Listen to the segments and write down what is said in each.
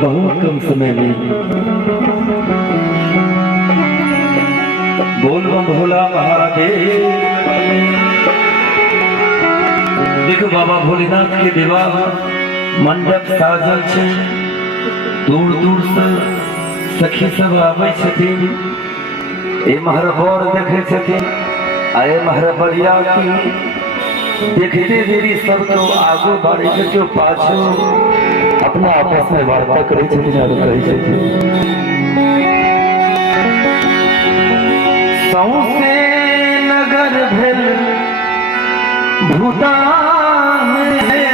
बहुत कम समय में बोल बम भोला महादेव। देखो बाबा भोलेनाथ के विवाह मंडप साजल छे, दूर दूर से सखी सब आवे छथिन, ए महरबर देखे छथिन, आए महरबरिया की देखते देरी सब तो आगू बढ़े के जो पाछू अपना आपस में वार्ता करे छथिन और कहे छथिन सौसे नगर भेल भूटान है।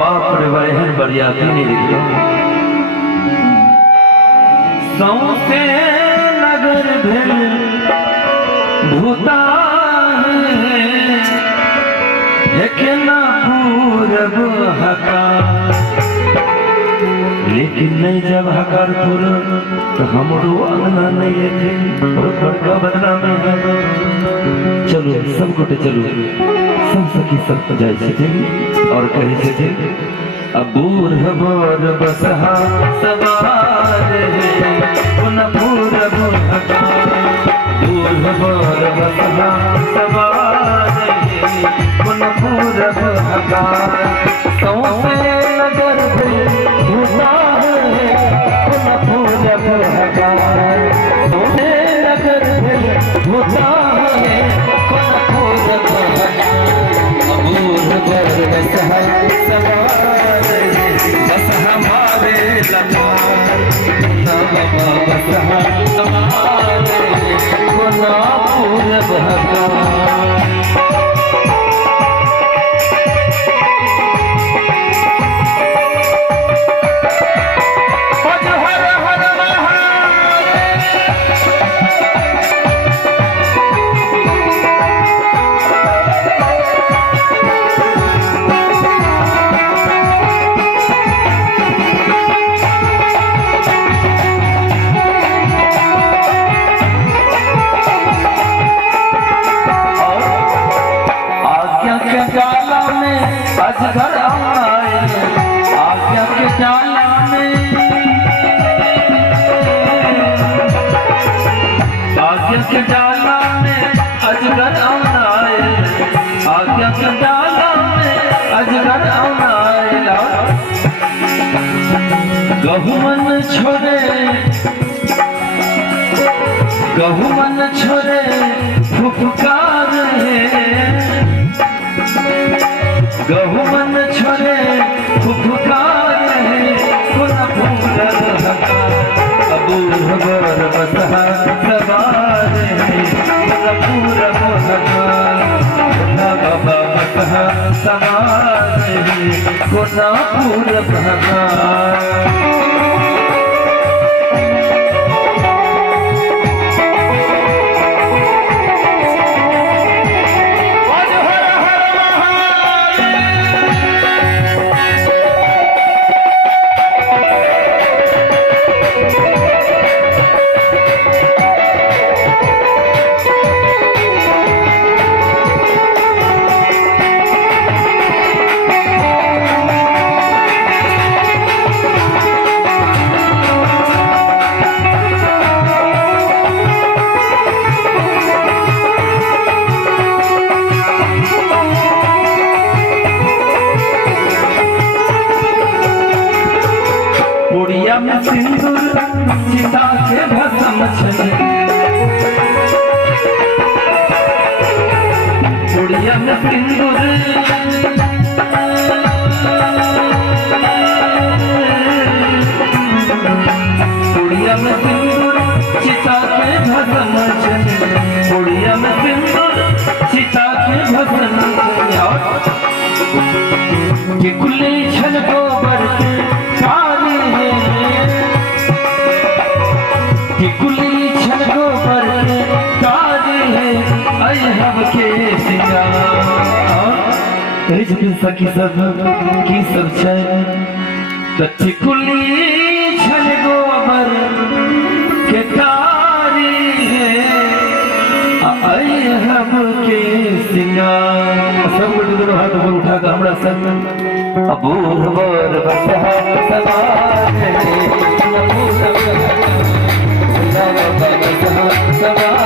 बाप रे बहन बरियाती नहीं लिखो सौसे नगर भेल भूटान है केना पूरब हका, लेकिन नहीं जब हकार पूरब तो हमरो अंगना नहीं थे बड़का बदला में है। चलो सब गोटे चलो सब सखी सब जाए छथिन और कहे छथिन अबूर हबर बसहा सवार है पुनः पूरब हका, दूर हबर बसहा सवार है पुनः पूरब हका। सौसे नगर भेल भूटान है पुनः पूरब हका, सौसे नगर भेल भूटान है पुनः पूरब हका। अबूर हबर बसहा सवार है बसहा मारे लकार, बसहा सवार है पुनः पूरब हका। घर आए आज्ञा के जाला में, आज्ञा के जाला में अजगर आए, आज्ञा के जाला में अजगर आए। गहुमन छोड़े गहुमन छोड़े फुफकार है, गहुमन छोड़े फुफकार है पुनः पूरब हका। अबूर हबर बसहा सवार है पुनः पूरब हका, बाबा बसहा सवार है पुनः पूरब हका। पुड़िया में सिंदूर चिता के भस्म छे, पुड़िया में सिंदूर पुड़िया में सिंदूर चिता के भस्म छे, पुड़िया में सिंदूर चिता के भस्म छे। कुल्ली छल गोबर के कुली छल गोबर तारे है अयहब के सिंगार। कहे छथिन सखी सब की सब छै कुली छल गोबर के तारे है अयहब के सिंगार। सब दोनों हाथ ऊपर उठाकर हमरा संग अबूर बर बसहा सवार रे अबूर बर बसहा सवार